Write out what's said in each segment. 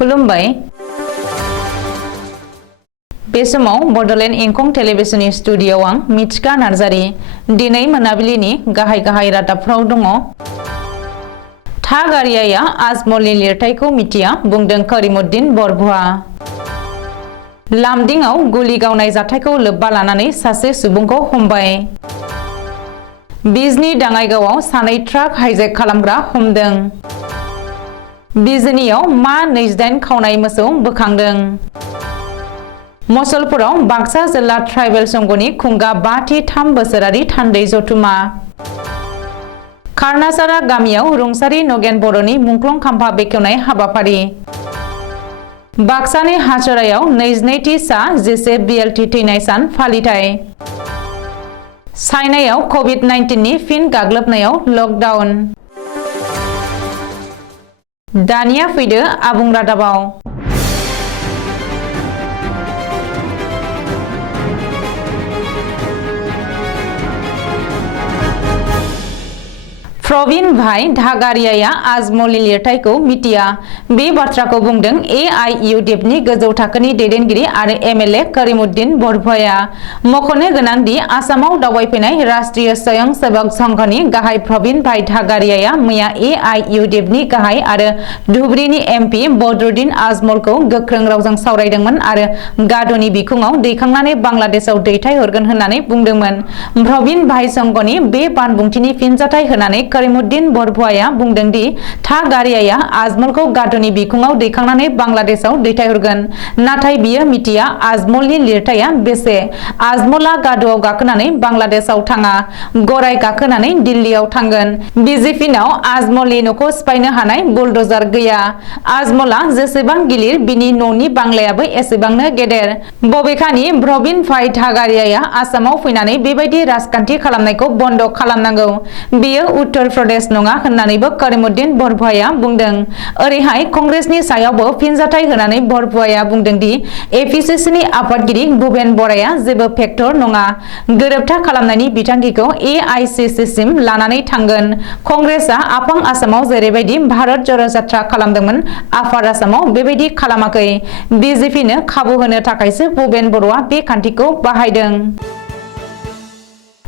खुलुमबाय बे समाव बडलेण्ड इंखं टेलिभिजननि स्टुडिय'आव आं मिथिका नार्जारी दिनै मोनाबिलिनि गाहाय रादाबफोराव दङ। था गारियाया आजमलनि लिरथायखौ मिथिया बुंदों करिमुद्दिन बरग'हा। लामदिंआव गुलि गावनाय जाथायखौ लोब्बा लानानै सासे सुबुंखौ हमबाय। बिजनी दाङाइगावआव सानै ट्राक हाइजेक खालामग्रा हमदों। बिजनीआव मा 28 खावनाय मोसौ बोखांदों। मसलपुराव बाक्सा जिल्ला ट्राइबेल संघनि खुंगा 53 बोसोरारि थान्दै जथुमा। खारनासारा गामियाव रुंसारि नगेन बर'नि मुंख्लं खाम्फा बेखेवनाय हाबाफारि। बाक्सानि हाजरायाव 22थि सा जिसे बिएलटि थैनाय सान फालिथाय। चाइनायाव कभिड-19 नि फिन गाग्लोबनायाव लकडाउन। दानिया फैदो आबुं रादाबाव। प्रवीण भाई ढागारियाया आजमलनि लिरथायखौ मिथिया बे बाथ्राखौ बुंदों एआईइउडिएफनि गोजौ थाखोनि दैदेनगिरि आरो एमएलए करिमुद्दिन बरग'हाया। मख'नो गोनांदि आसामाव दावबायफैनाय राष्ट्रीय स्वयं सेवक संघनि गाहाय प्रवीण भाई ढागारियाया मैया एआईइउडिएफनि गाहाय आरो धुबरीनि एमपि बदरुद्दिन आजमलखौ गोख्रों रावजों सावरायदोंमोन आरो गाद'नि बिखुङाव दैखांनानै बांलादेशआव दैथायहरगोन होननानै बुंदोंमोन। प्रवीण भाई संघनि बे बानबुंथिनि फिनजाथाय होनानै करिमुद्दिन बरग'हाया बुंदों दि था गारियाया आजमलखौ गाद'नि बिखुङाव दैखांनानै बांलादेशआव दैथायहरगोन। नाथाय बियो मिथिया आजमलनि लिरथाया बेसे। आजमलआ गाद'आव गाखोनानै बांलादेशआव थाङा, गराय गाखोनानै दिल्लीयाव थांगोन। बिजेपिनाव आजमलनि न'खौ सिफायनो हानाय बुलडजार गैया। आजमलआ जेसेबां गिलिर बिनि न'नि बांलायाबो एसेबांनो गेदेर। बबेखानि प्रवीण भाई ढागारियाया आसामाव फैनानै बेबायदि राजखान्थि खालामनायखौ बन्द खालामनांगौ। बेयो उत्तर प्रदेश नङा होननानैबो करिमुद्दिन बरग'हाया बुंदों। ओरैहाय कंग्रेसनि सायावबो फिनजाथाय होनानै बरग'हाया बुंदों दि एपिसिसिनि आफादगिरि भुपेन बराया जेबो फेक्टर नङा, गोरोबथा खालामनायनि बिथांखिखौ एआईसिसिसिम लानानै थांगोन। कंग्रेसआ आफां आसामाव जेरैबायदि भारत ज'रो जात्रा खालामदोंमोन, आफाद आसामाव बेबायदि खालामाखै। बिजेपिनो खाबु होनो थाखायसो भुपेन बर'आ बे खान्थिखौ बाहायदों।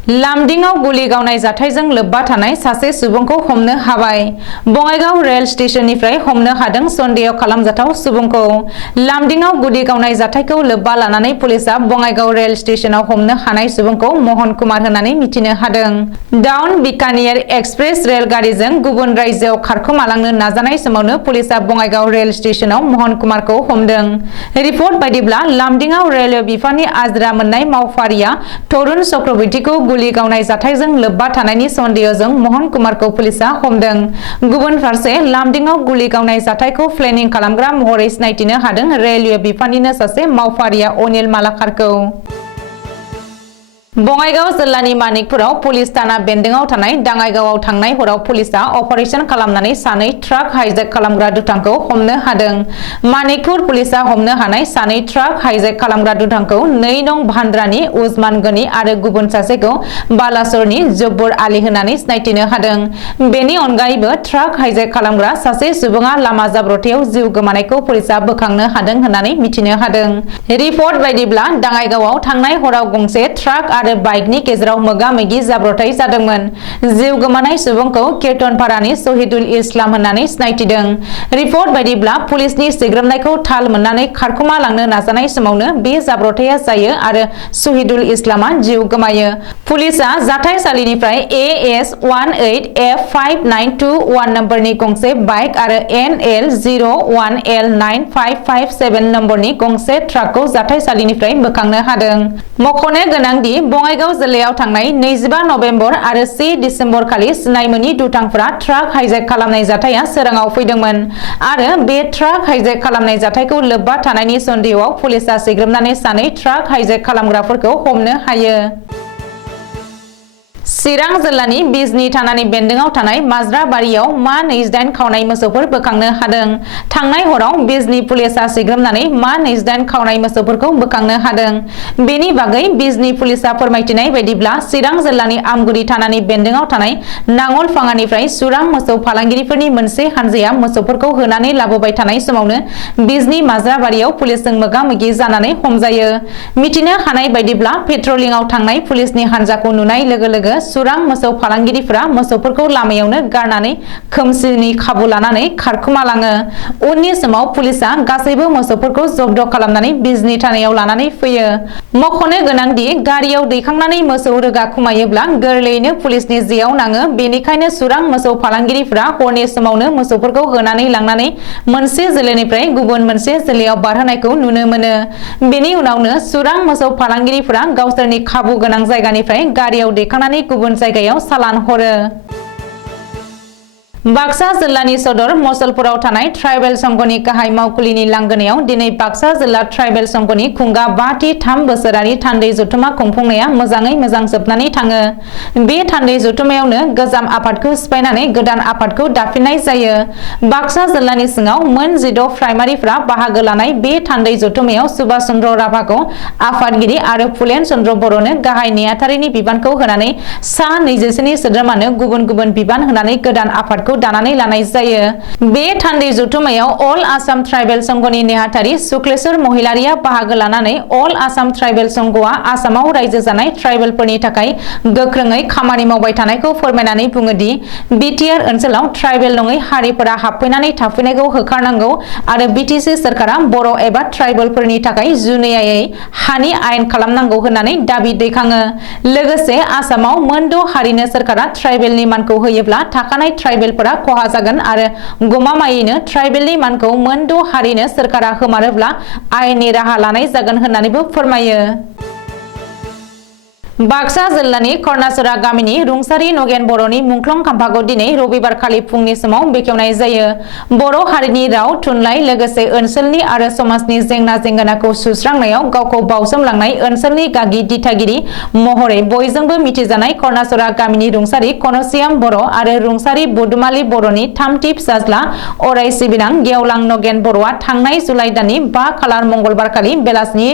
लामदिंआव गुलि गावनाय जाथायजों लोब्बा थानाय सासे सुबुंखौ हमनो हाबाय। बङाइगाव रेल स्टेशननिफ्राय हमनो हादों सन्देह खालामजाथाव सुबुंखौ। लामदिंआव गुलि गावनाय जाथायखौ लोब्बा लानानै पुलिसआ बङाइगाव रेल स्टेशनाव हमनो हानाय सुबुंखौ महन कुमार होननानै मिथिनो हादों। डाउन बिकानेर एक्सप्रेस रेलगारिजों गुबुन रायजोआव खारखोमालांनो नाजानाय समावनो पुलिसआ बङाइगाव रेल स्टेशनाव महन कुमारखौ हमदों। रिपर्ट बायदिब्ला लामदिंआव रेलवे बिफाननि आजिरा मोननाय मावफारिया तरुण चक्रवर्तीखौ गुलि गावनाय जाथायजों लोब्बा थानायनि सन्देहजों महन कुमारखौ पुलिसआ हमदों। गुबुन फारसे लामदिंआव गुलि गावनाय जाथायखौ प्लेनिं खालामग्रा महरै सिनायथिनो हादों रेलवे बिफाननिनो सासे मावफारिया अनिल मालाकारखौ। बङाइगाव जिल्लानि मानिकपुराव पुलिस थाना बेन्दोंआव थानाय दाङाइगावआव थांनाय हराव पुलिसआ अपारेशन खालामनानै सानै ट्राक हाइजेक खालामग्रा दुथांखौ हमनो हादों। मानिकपुर पुलिसआ हमनो हानाय सानै ट्राक हाइजेक खालामग्रा दुथांखौ 2 नं भान्द्रानि उजमान गनी आरो गुबुन सासेखौ बालासरनि जब्बर आली होननानै सिनायथिनो हादों। बेनि अनगायैबो ट्राक हाइजेक खालामग्रा सासे सुबुङा लामा जाब्रथायाव जिउ गोमानायखौ पुलिसआ बोखांनो हादों होननानै मिथिनो हादों। रिपर्ट बायदिब्ला दाङाइगावआव थांनाय हराव गंसे ट्राक आरो बाइकनि गेजेराव मोगा-मोगि जाब्रथाय जादोंमोन। जिउ गोमानाय सुबुंखौ केतनपारानि शहीदुल इस्लाम होननानै सिनायथिदों। रिपर्ट बायदिब्ला पुलिसनि सिग्रोमनायखौ थाल मोननानै खारखोमा लांनो नाजानाय समावनो बे जाब्रथाया जायो आरो शहीदुल इस्लामआ जिउ गोमायो। पुलिसआ जाथायसालिनिफ्राय AS 18F5921 नम्बरनि गंसे बाइक आरो NL01L9557 नम्बरनि गंसे ट्राकखौ जाथायसालिनिफ्राय बोखांनो हादों। मख'नो गोनांदि बङाइगाव जिल्लायाव थांनाय 25 नबेम्बर आरो 1 डिसेम्बर खालि सिनाय मोनि दुथांफोरा ट्राक हाइजेक खालामनाय जाथाया सोराङाव फैदोंमोन आरो बे ट्राक हाइजेक खालामनाय जाथायखौ लोब्बा थानायनि सन्देहआव पुलिसआ सिग्रोमनानै सानै ट्राक हाइजेक खालामग्राफोरखौ हमनो हायो। चिरां जिल्लानि बिजनी थानानि बेन्दोंआव थानाय माज्राबारियाव मा 28 खावनाय मोसौफोर बोखांनो हादों। थांनाय हराव बिजनी पुलिसा सिग्रोमनानै मा 28 खावनाय मोसौफोरखौ बोखांनो हादों। बेनि बागै बिजनी पुलिसा फोरमायथिनाय बायदिब्ला चिरां जिल्लानि आमगुरि थानानि बेन्दोंआव थानाय नांगलफाङानिफ्राय सुरां मोसौ फालांगिरिफोरनि मोनसे हानजाया मोसौफोरखौ होनानै लाबोबाय थानाय समावनो बिजनी माज्राबारियाव पुलिसजों मोगा-मोगि जानानै हमजायो। मिथिनो हानाय बायदिब्ला पेट्रलिंआव थांनाय पुलिसनि हानजाखौ नुनाय लोगो-लोगो सुरां मोसौ फालांगिरिफोरा मोसौफोरखौ लामायावनो गारनानै खोमसिनि खाबु लानानै खारखोमालाङो। उननि समाव पुलिसा गासैबो मोसौफोरखौ जब्द खालामनानै बिजनी थानायाव लानानै फैयो। मख'नो गोनांदि गारियाव दैखांनानै मोसौ रोगा खुमायोब्ला गोरलैयैनो पुलिसनि जेयाव नाङो। बेनिखायनो सुरां मोसौ फालांगिरिफोरा हरनि समावनो मोसौफोरखौ होनानै लांनानै मोनसे जिल्लानिफ्राय गुबुन मोनसे जिल्लायाव बारहोनायखौ नुनो मोनो। बेनि उनावनो सुरां मोसौ फालांगिरिफोरा गावसोरनि खाबु गोनां जायगानिफ्राय गारियाव दैखांनानै गुबुन जायगायाव चालान हरो। बाक्सा जिल्लानि सदर मसलपुराव थानाय ट्राइबेल संघनि गाहाय मावखुलिनि लांगोनायाव दिनै बाक्सा जिल्ला ट्राइबेल संघनि खुंगा 5थि 3 बोसोरारि थान्दै जथुमा खुंफुंनाया मोजाङै मोजां जोबनानै थाङो। बे थान्दै जथुमायावनो गोजाम आफादखौ सिफायनानै गोदान आफादखौ दाफिननाय जायो। बाक्सा जिल्लानि सिङाव मोन 16 प्राइमारिफोरा बाहागो लानाय बे थान्दै जथुमायाव सुभाष चन्द्र राभाखौ आफादगिरि आरो फुलेन चन्द्र बर'नो गाहाय नेहाथारिनि बिबानखौ होनानै सा 21 सोद्रोमानो गुबुन गुबुन बिबान होनानै गोदान आफादखौ दानानै लानाय जायो। बे थान्दै जथुमायाव अल आसाम ट्राइबेल संघनि नेहाथारि शुक्लेश्वर महिलारिया बाहागो लानानै अल आसाम ट्राइबेल संघआ आसामाव रायजो जानाय ट्राइबेलफोरनि थाखाय गोख्रोङै खामानि मावबाय थानायखौ फोरमायनानै बुङोदि बिटिआर ओनसोलाव ट्राइबेल नङै हारिफोरा हाबफैनानै थाफैनायखौ होखारनांगौ आरो बिटिसि सोरखारा बर' एबा ट्राइबेलफोरनि थाखाय जुनियायै हानि आयेन खालामनांगौ होननानै दाबि दैखाङो। लोगोसे आसामाव मोन 6 हारिनो सोरखारा ट्राइबेलनि मानखौ होयोब्ला थाखानाय ट्राइबेलफोरा खहा जागोन आरो गमामायैनो ट्राइबेलनि मानखौ मोन 6 हारिनो सोरखारा होमारोब्ला आयेननि राहा लानाय जागोन होननानैबो फोरमायो। बाक्सा जिल्लानि कर्नासरा गामिनि रुंसारि नगेन बर'नि मुंख्लं खाम्फाखौ दिनै रबिबारखालि फुंनि समाव बेखेवनाय जायो। बर' हारिनि राव थुनलाइ लोगोसे ओनसोलनि आरो समाजनि जेंना जेंगोनाखौ सुस्रांनायाव गावखौ बावसोमलांनाय ओनसोलनि गागि दिथागिरि महरै बयजोंबो मिथिजानाय कर्नासरा गामिनि रुंसारि कनसियाम बर' आरो रुंसारि बुदुमालि बर'नि 3थि फिसाज्ला अराय सिबिनां गेवलां नगेन बर'आ थांनाय जुलाइ दाननि 5 खालार मंगलबारखालि बेलासिनि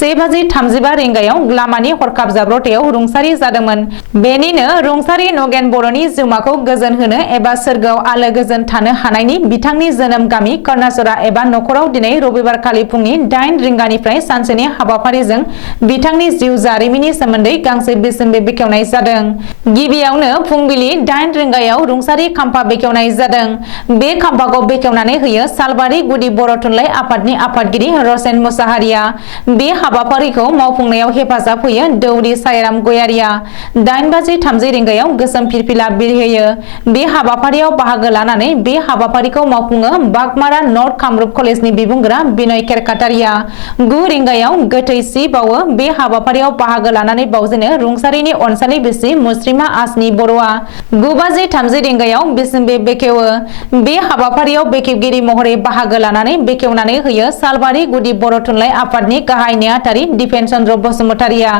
1:35 रिंगायाव लामानि हरखाब जाब्रबथायाव रुंसारि जादोंमोन। बेनिनो रुंसारि नगेन बर'नि जिउमाखौ गोजोन होनो एबा सोरगोआव आलो गोजोन थानो हानायनि बिथांनि जोनोम गामि कर्नासरा एबा नखराव दिनै रबिबारखालि फुंनि 8 रिंगानिफ्राय सानसेनि हाबाफारिजों बिथांनि जिउ जारिमिननि सोमोन्दै गांसे बिसोनबो बेखेवनाय जादों। गिबियावनो फुंबिलि 8 रिंगायाव रुंसारि खाम्फा बेखेवनाय जादों। बे खाम्फाखौ बेखेवनानै होयो सालबारि गुदि बर' थुनलाइ आफादनि आफादगिरि रसेन मुसाहारिया। बे हाबाफारिखौ मावफुंनायाव हेफाजाब होयो दौरि सायराम गयारिया। 8:30 रिंगायाव गोसोम फिरफिला बिरहोयो। बे हाबाफारियाव बाहागो लानानै बे हाबाफारिखौ मावफुङो बागमारा नर्थ कामरुप कलेजनि बिबुंगोरा बिनय केरकाटारिया। 9 रिंगायाव गोथै सि बावो। बे हाबाफारियाव बाहागो लानानै बावजेनो रुंसारिनि अनसालि बिसि मुस्रिमा आसनि बर'आ। 9:30 रिंगायाव बिसोम्बि बेखेवो। बे हाबाफारियाव बेखेवगिरि महरै बाहागो लानानै बेखेवनानै होयो सालबारि गुदि बर' थुनलाइ आफादनि गाहाय नेहाथारि दिपेन चन्द्र बसुमतारिया।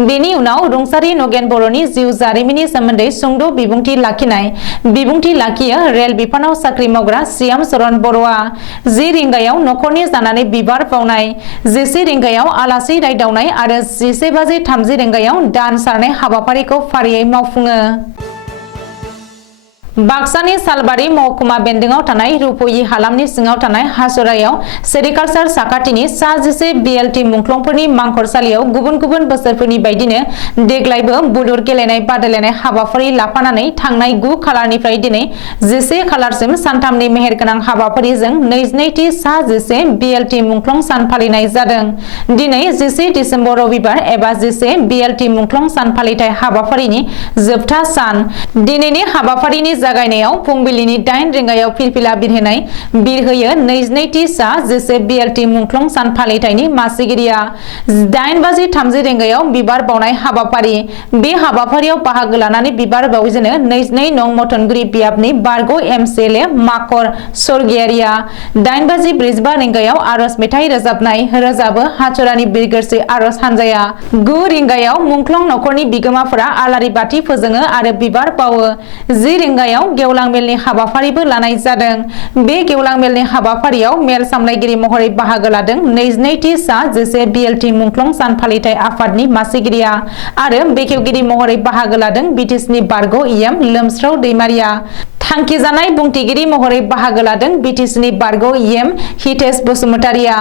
बेनि उनाव रुंसारि नगेन बर'नि जिउ जारिमिननि सोमोन्दै सुंद' बिबुंथि लाखियो रेल बिफानाव साख्रि मावग्रा सियाम चरण बर'आ। 10 रिंगायाव नखरनि जानानै बिबार बावनाय। 11 रिंगायाव आलासि रायदावनाय आरो 11:30 रिंगायाव दान सारनाय हाबाफारिखौ फारियै मावफुङो। बाक्सानि सालबारि महकुमा बेन्दोंआव थानाय रुपयि हालामनि सिङाव थानाय हासरायाव सेरिकालचार साखाथिनि सा 11 बिएलटि मुंख्लंफोरनि मांखरसालियाव गुबुन गुबुन बोसोरफोरनि बायदिनो देग्लायबो बुलुर गेलेनाय बादायलायनाय हाबाफारि लाफानानै थांनाय 9 खालारनिफ्राय दिनै 11 खालारसिम सानथामनि मेहेरगोनां हाबाफारिजों 22थि सा 11 बिएलटि मुंख्लं सान फालिनाय जादों। दिनै 11 डिसेम्बर रबिबार एबा 11 बिएलटि मुंख्लं सान फालिथाय हाबाफारिनि जोबथा सान। दिनैनि हाबाफारिनि जागायनायाव फुंबिलिनि 8 रिंगायाव फिरफिला बिरहोनाय बिरहोयो 22 सा जेसे BLT मुंख्लं सान फालिथायनि मासिगिरिया 8:30 रिंगायाव बिबार बावनाय हाबाफारि बे हाबाफारियाव बाहागो लानानै बिबार बावजेनो 22 नं मथनगुरि बियाबनि बारग' MCLA माखर सरगियारिया 8:45 रिंगायाव आरज मेथाइ रोजाबनाय रोजाबो हाजरानि बिरगोस्रि आरज हानजाया 9 रिंगायाव मुंख्लं नखरनि बिगोमाफोरा आलारि बाथि फोजोङो आरो बिबार बावो 10 रिंगायाव गेवलां मेलनि हाबाफारिबो लानाय जादों बे गेवलां मेलनि हाबाफारियाव मेल सामलायगिरि महरै बाहागो लादों 22 सा जेसे BLT मुंख्लं सान फालिथाय आफादनि मासिगिरिया आरो बेखेवगिरि महरै बाहागो लादों BTSनि बारग' EM लोमस्राव दैमारिया थांखिजानाय बुंथिगिरि महरै बाहागो लादों BTSनि बारग' EM हितेश बसुमतारिया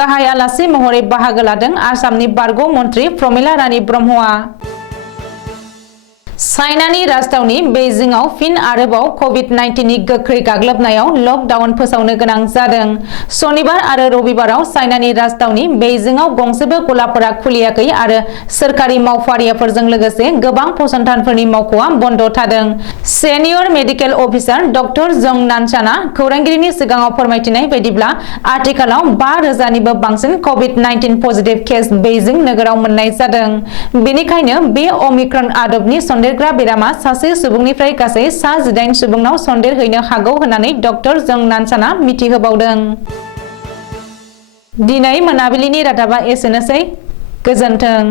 गाहाय आलासि महरै बाहागो लादों आसामनि बारग' मन्त्रि प्रमिला रानी ब्रह्मआ चाइनानि राजधानी बेइजिंआव फिन आरोबाव COVID-19 नि गोख्रै गाग्लोबनायाव लकडाउन फोसावनो गोनां जादों सनिबार आरो रबिबाराव चाइनानि राजधानी बेइजिंआव गंसेबो गलाफोरा खुलियाखै आरो सोरखारि मावफारियाफोरजों लोगोसे गोबां फसंथानफोरनि मावख'आ बन्द थादों सेनियर मेडिकेल अफिसार डक्टर जं नानचाना खौरांगिरिनि सिगाङाव फोरमायथिनाय बायदिब्ला आथिखालाव 5,000 निबो बांसिन COVID-19 पजिटिभ केस बेइजिं नोगोराव मोननाय जादों बेनिखायनो बे अमिक्रन आदबनि सन्देरग्रा बेरामा सासे सुबुंनिफ्राय गासै 18 सुबुंनाव सन्देरहैनो हागौ होननानै डक्टर जं नानचाना मिथिहोबावदों दिनै मोनाबिलिनि रादाबा एसेनोसै गोजोन्थों।